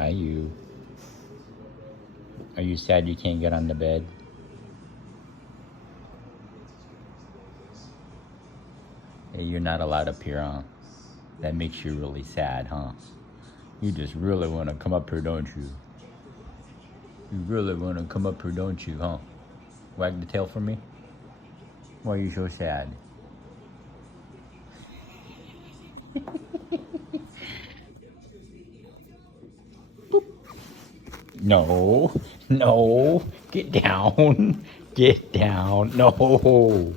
Hi, you. Are you sad you can't get on the bed? Hey, you're not allowed up here, huh? That makes you really sad, huh? You just really want to come up here, don't you? You really want to come up here, don't you, huh? Wag the tail for me? Why are you so sad? No, no, get down, get down, no.